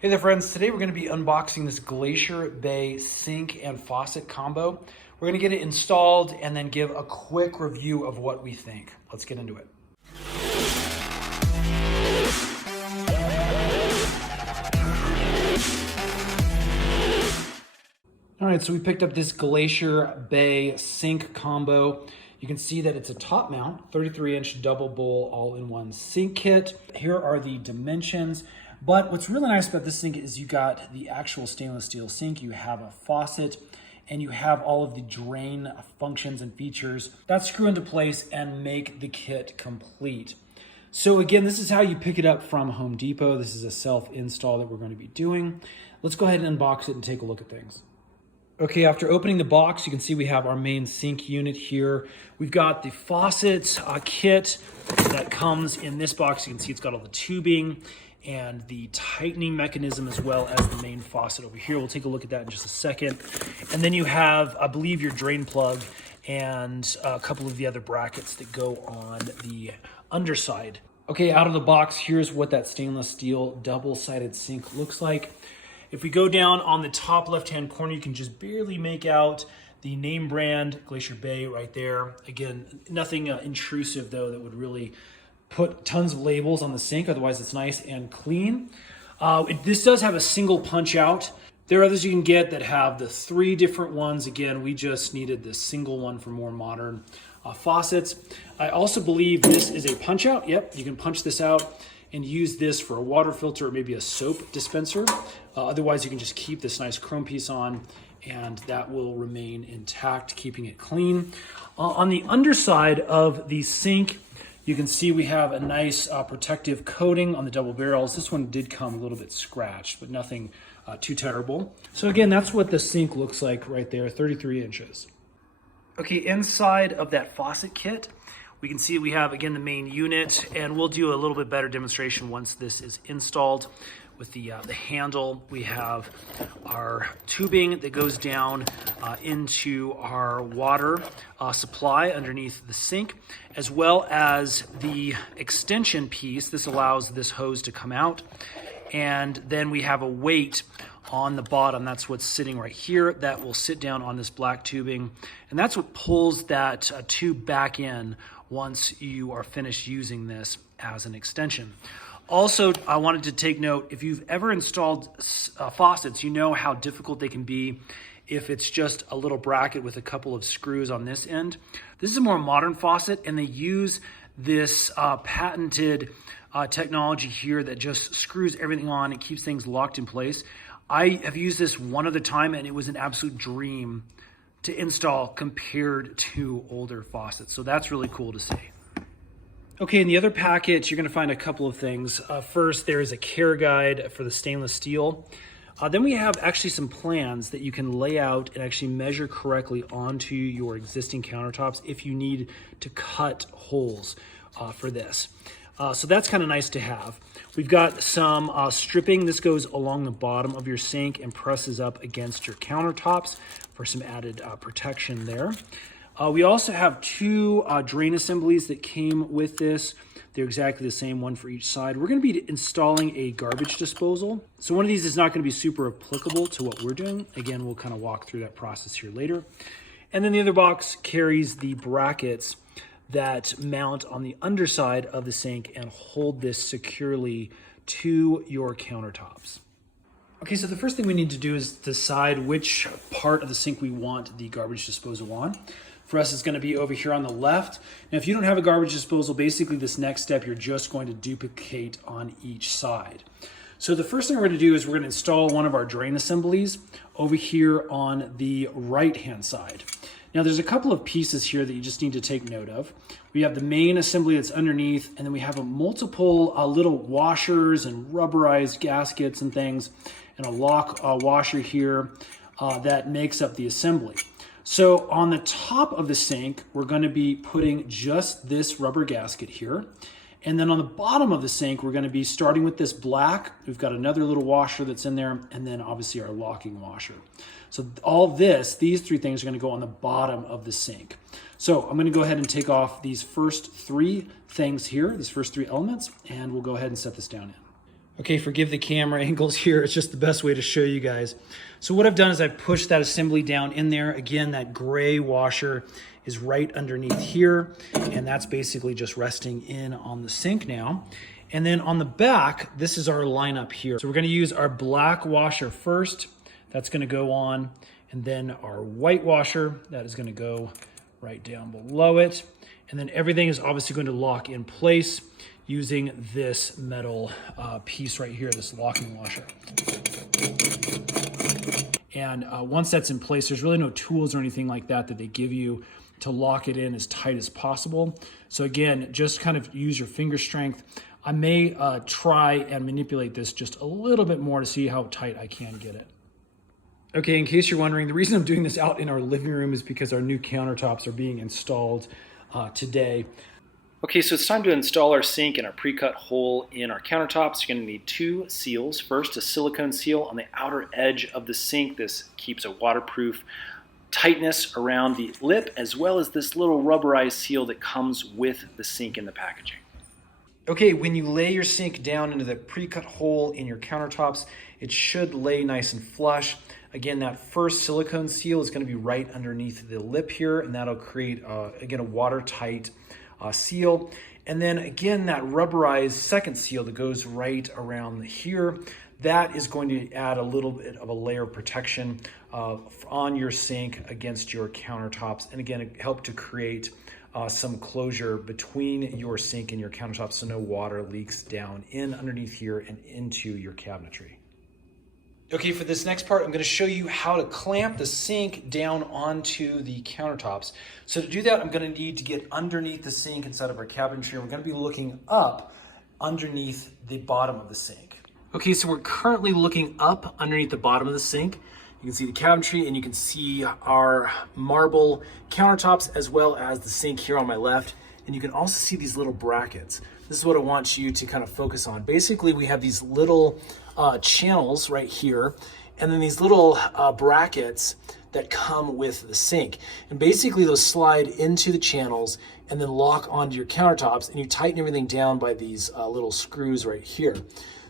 Hey there friends, today we're going to be unboxing this Glacier Bay sink and faucet combo. We're going to get it installed and then give a quick review of what we think. Let's get into it. All right, so we picked up this Glacier Bay sink combo. You can see that it's a top mount, 33-inch double bowl all-in-one sink kit. Here are the dimensions. But what's really nice about this sink is you got the actual stainless steel sink, you have a faucet, and you have all of the drain functions and features that screw into place and make the kit complete. So again, this is how you pick it up from Home Depot. This is a self-install that we're going to be doing. Let's go ahead and unbox it and take a look at things. Okay, after opening the box, you can see we have our main sink unit here. We've got the faucet kit that comes in this box. You can see it's got all the tubing and the tightening mechanism as well as the main faucet over here. We'll take a look at that in just a second. And then you have, I believe, your drain plug and a couple of the other brackets that go on the underside. Okay, out of the box, here's what that stainless steel double-sided sink looks like. If we go down on the top left-hand corner, you can just barely make out the name brand, Glacier Bay, right there. Again, nothing intrusive though that would really put tons of labels on the sink. Otherwise, it's nice and clean. This does have a single punch out. There are others you can get that have the 3 different ones. Again, we just needed the single one for more modern faucets. I also believe this is a punch out. Yep, you can punch this out and use this for a water filter or maybe a soap dispenser. Otherwise, you can just keep this nice chrome piece on and that will remain intact, keeping it clean. On the underside of the sink, you can see we have a nice protective coating on the double barrels. This one did come a little bit scratched, but nothing too terrible. So again, that's what the sink looks like right there, 33 inches. Okay, inside of that faucet kit, we can see we have, again, the main unit, and we'll do a little bit better demonstration once this is installed. With the handle, we have our tubing that goes down into our water supply underneath the sink, as well as the extension piece. This allows this hose to come out. And then we have a weight on the bottom. That's what's sitting right here. That will sit down on this black tubing. And that's what pulls that tube back in once you are finished using this as an extension. Also, I wanted to take note, if you've ever installed faucets, you know how difficult they can be if it's just a little bracket with a couple of screws on this end. This is a more modern faucet, and they use this patented technology here that just screws everything on. It keeps things locked in place. I have used this one other time, and it was an absolute dream to install compared to older faucets. So that's really cool to see. Okay, in the other package, you're gonna find a couple of things. First, there is a care guide for the stainless steel. Then we have actually some plans that you can lay out and actually measure correctly onto your existing countertops if you need to cut holes for this. So that's kind of nice to have. We've got some stripping. This goes along the bottom of your sink and presses up against your countertops for some added protection there. We also have 2 drain assemblies that came with this. They're exactly the same, one for each side. We're going to be installing a garbage disposal. So one of these is not going to be super applicable to what we're doing. Again, we'll kind of walk through that process here later. And then the other box carries the brackets that mount on the underside of the sink and hold this securely to your countertops. Okay, so the first thing we need to do is decide which part of the sink we want the garbage disposal on. For us, it's going to be over here on the left. Now, if you don't have a garbage disposal, basically this next step, you're just going to duplicate on each side. So the first thing we're going to do is we're going to install one of our drain assemblies over here on the right-hand side. Now, there's a couple of pieces here that you just need to take note of. We have the main assembly that's underneath, and then we have a multiple little washers and rubberized gaskets and things, and a lock washer here that makes up the assembly. So on the top of the sink, we're going to be putting just this rubber gasket here. And then on the bottom of the sink, we're going to be starting with this black. We've got another little washer that's in there, and then obviously our locking washer. So all these 3 things are going to go on the bottom of the sink. So I'm going to go ahead and take off these first 3 things here, these first 3 elements, and we'll go ahead and set this down in. Okay, forgive the camera angles here. It's just the best way to show you guys. So what I've done is I've pushed that assembly down in there. Again, that gray washer is right underneath here, and that's basically just resting in on the sink now. And then on the back, this is our lineup here. So we're gonna use our black washer first. That's gonna go on, and then our white washer, that is gonna go right down below it. And then everything is obviously going to lock in place using this metal piece right here, this locking washer. And once that's in place, there's really no tools or anything like that that they give you to lock it in as tight as possible. So again, just kind of use your finger strength. I may try and manipulate this just a little bit more to see how tight I can get it. Okay, in case you're wondering, the reason I'm doing this out in our living room is because our new countertops are being installed today. Okay, so it's time to install our sink and our pre-cut hole in our countertops. You're going to need 2 seals. First, a silicone seal on the outer edge of the sink. This keeps a waterproof tightness around the lip, as well as this little rubberized seal that comes with the sink in the packaging. Okay, when you lay your sink down into the pre-cut hole in your countertops, it should lay nice and flush. Again, that first silicone seal is going to be right underneath the lip here, and that'll create, again, a watertight seal. And then again, that rubberized second seal that goes right around here, that is going to add a little bit of a layer of protection on your sink against your countertops. And again, it helped to create some closure between your sink and your countertops so no water leaks down in underneath here and into your cabinetry. Okay, for this next part, I'm going to show you how to clamp the sink down onto the countertops. So to do that, I'm going to need to get underneath the sink inside of our cabinetry. We're going to be looking up underneath the bottom of the sink. Okay, so we're currently looking up underneath the bottom of the sink. You can see the cabinetry and you can see our marble countertops as well as the sink here on my left. And you can also see these little brackets. This is what I want you to kind of focus on. Basically, we have these little channels right here, and then these little brackets that come with the sink. And basically those slide into the channels and then lock onto your countertops, and you tighten everything down by these little screws right here.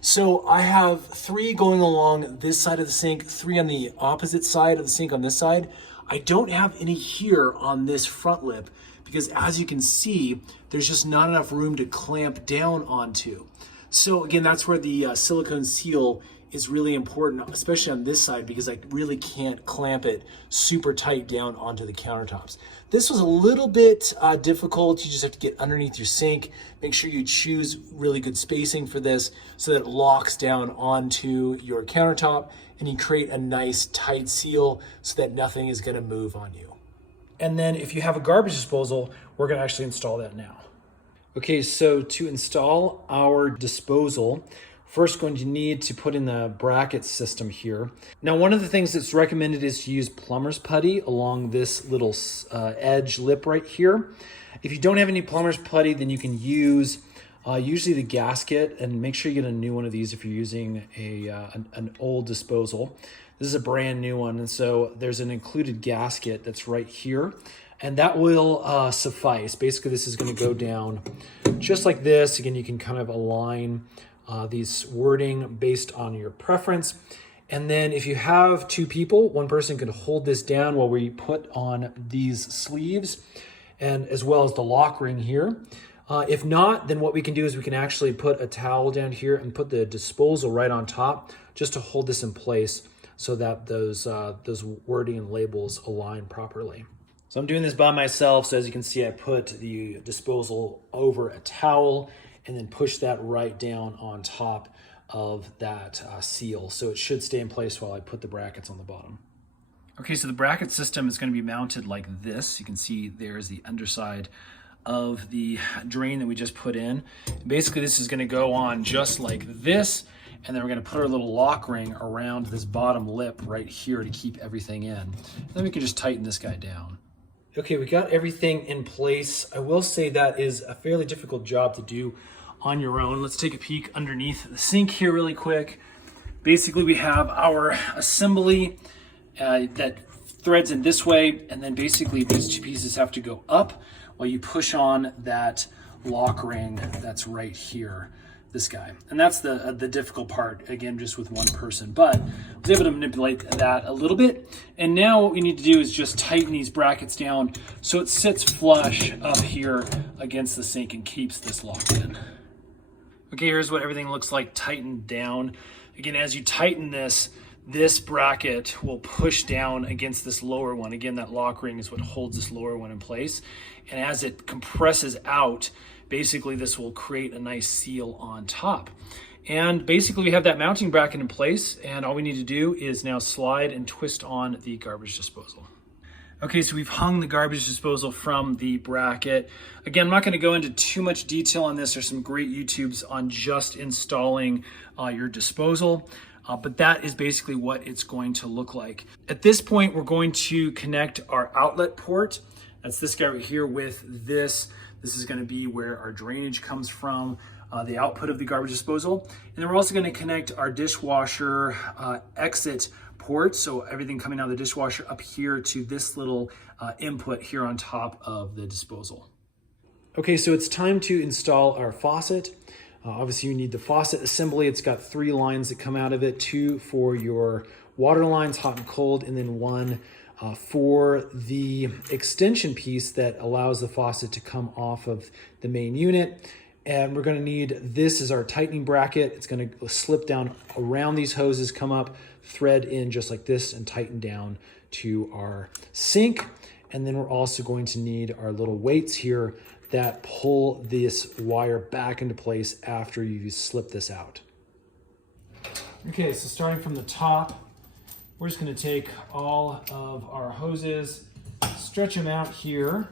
So I have 3 going along this side of the sink, 3 on the opposite side of the sink on this side. I don't have any here on this front lip because, as you can see, there's just not enough room to clamp down onto. So again, that's where the silicone seal is really important, especially on this side, because I really can't clamp it super tight down onto the countertops. This was a little bit difficult. You just have to get underneath your sink. Make sure you choose really good spacing for this so that it locks down onto your countertop and you create a nice tight seal so that nothing is gonna move on you. And then if you have a garbage disposal, we're gonna actually install that now. Okay, so to install our disposal, first going to need to put in the bracket system here. Now, one of the things that's recommended is to use plumber's putty along this little edge lip right here. If you don't have any plumber's putty, then you can use usually the gasket, and make sure you get a new one of these if you're using an old disposal. This is a brand new one, and so there's an included gasket that's right here. And that will suffice. Basically, this is going to go down just like this. Again, you can kind of align these wording based on your preference. And then if you have 2 people, one person can hold this down while we put on these sleeves, and as well as the lock ring here. If not, then what we can do is we can actually put a towel down here and put the disposal right on top just to hold this in place so that those wording and labels align properly. So I'm doing this by myself. So as you can see, I put the disposal over a towel and then push that right down on top of that seal. So it should stay in place while I put the brackets on the bottom. Okay, so the bracket system is going to be mounted like this. You can see there's the underside of the drain that we just put in. Basically, this is going to go on just like this. And then we're going to put our little lock ring around this bottom lip right here to keep everything in. And then we can just tighten this guy down. Okay, we got everything in place. I will say that is a fairly difficult job to do on your own. Let's take a peek underneath the sink here really quick. Basically, we have our assembly that threads in this way, and then basically these 2 pieces have to go up while you push on that lock ring that's right here. this guy. And that's the difficult part, again, just with one person. But I was able to manipulate that a little bit. And now what we need to do is just tighten these brackets down so it sits flush up here against the sink and keeps this locked in. Okay, here's what everything looks like tightened down. Again, as you tighten this bracket will push down against this lower one. Again, that lock ring is what holds this lower one in place. And as it compresses out, basically this will create a nice seal on top. And basically we have that mounting bracket in place, and all we need to do is now slide and twist on the garbage disposal. Okay, so we've hung the garbage disposal from the bracket. Again, I'm not going to go into too much detail on this. There's some great YouTubes on just installing your disposal. But that is basically what it's going to look like. At this point, we're going to connect our outlet port. That's this guy right here with this. This is going to be where our drainage comes from, the output of the garbage disposal. And then we're also going to connect our dishwasher exit port. So everything coming out of the dishwasher up here to this little input here on top of the disposal. Okay, so it's time to install our faucet. Obviously you need the faucet assembly. It's got 3 lines that come out of it, 2 for your water lines, hot and cold, and then 1 for the extension piece that allows the faucet to come off of the main unit. And we're gonna need, this is our tightening bracket. It's gonna slip down around these hoses, come up, thread in just like this, and tighten down to our sink. And then we're also going to need our little weights here that pull this wire back into place after you slip this out. Okay, so starting from the top, we're just gonna take all of our hoses, stretch them out here,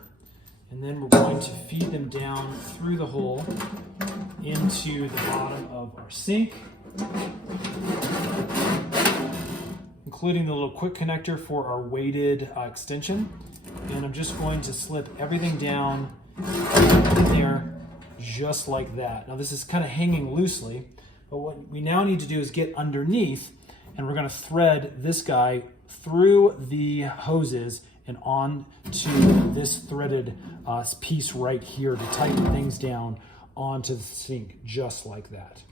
and then we're going to feed them down through the hole into the bottom of our sink, including the little quick connector for our weighted extension. And I'm just going to slip everything down in there just like that. Now this is kind of hanging loosely, but what we now need to do is get underneath, and we're going to thread this guy through the hoses and on to this threaded piece right here to tighten things down onto the sink just like that.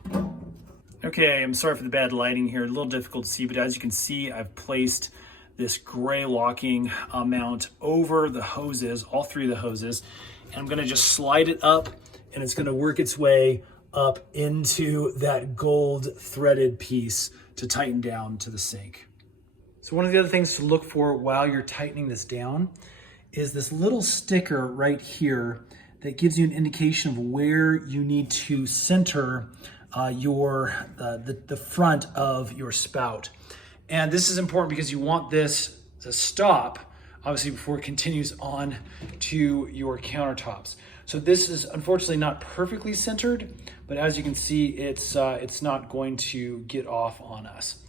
Okay, I'm sorry for the bad lighting here, a little difficult to see, but as you can see, I've placed this gray locking mount over the hoses, all 3 of the hoses, and I'm gonna just slide it up, and it's gonna work its way up into that gold threaded piece to tighten down to the sink. So one of the other things to look for while you're tightening this down is this little sticker right here that gives you an indication of where you need to center the front of your spout. And this is important because you want this to stop, obviously, before it continues on to your countertops. So this is unfortunately not perfectly centered, but as you can see, it's not going to get off on us.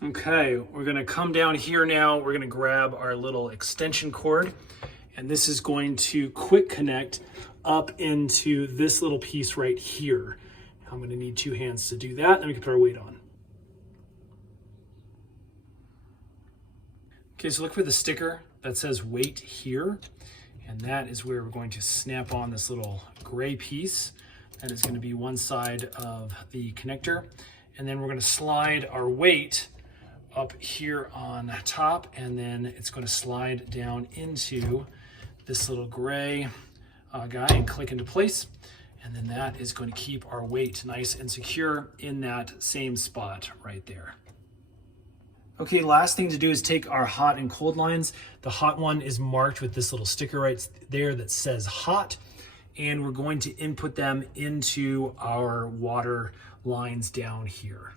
Okay, we're gonna come down here now. We're gonna grab our little extension cord, and this is going to quick connect up into this little piece right here. I'm gonna need 2 hands to do that, and we can put our weight on. Okay, so look for the sticker that says weight here, and that is where we're going to snap on this little gray piece. That is gonna be one side of the connector. And then we're gonna slide our weight up here on top, and then it's gonna slide down into this little gray guy and click into place. And then that is going to keep our weight nice and secure in that same spot right there. Okay, last thing to do is take our hot and cold lines. The hot one is marked with this little sticker right there that says hot, and we're going to input them into our water lines down here.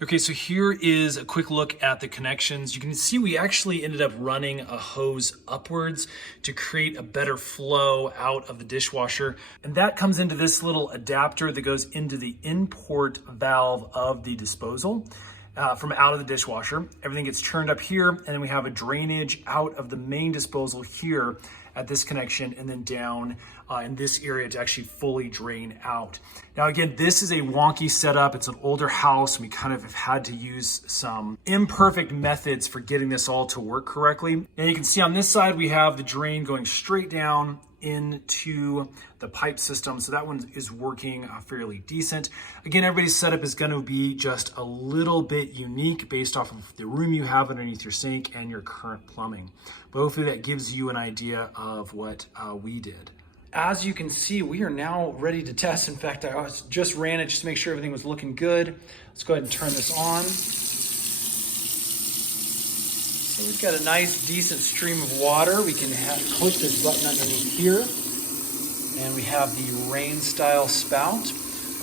Okay, so here is a quick look at the connections. You can see we actually ended up running a hose upwards to create a better flow out of the dishwasher. And that comes into this little adapter that goes into the import valve of the disposal. From out of the dishwasher. Everything gets turned up here, and then we have a drainage out of the main disposal here at this connection, and then down in this area to actually fully drain out. Now again, this is a wonky setup. It's an older house, and we kind of have had to use some imperfect methods for getting this all to work correctly. And you can see on this side, we have the drain going straight down into the pipe system. So that one is working fairly decent. Again, everybody's setup is going to be just a little bit unique based off of the room you have underneath your sink and your current plumbing. But hopefully that gives you an idea of what we did. As you can see, we are now ready to test. In fact, I just ran it just to make sure everything was looking good. Let's go ahead and turn this on. So we've got a nice, decent stream of water. We can click this button underneath here, and we have the rain style spout.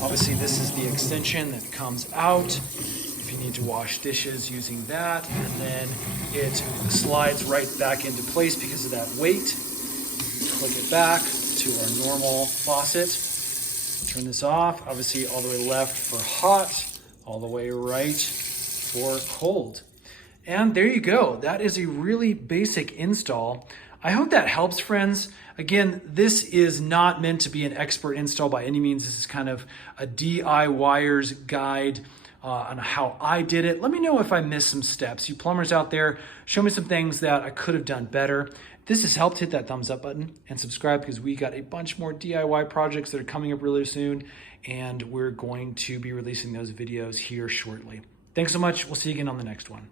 Obviously, this is the extension that comes out if you need to wash dishes using that, and then it slides right back into place because of that weight. Click it back to our normal faucet. Turn this off, obviously all the way left for hot, all the way right for cold. And there you go. That is a really basic install. I hope that helps, friends. Again, this is not meant to be an expert install by any means. This is kind of a DIYer's guide on how I did it. Let me know if I missed some steps. You plumbers out there, show me some things that I could have done better. If this has helped, hit that thumbs up button and subscribe, because we got a bunch more DIY projects that are coming up really soon, and we're going to be releasing those videos here shortly. Thanks so much. We'll see you again on the next one.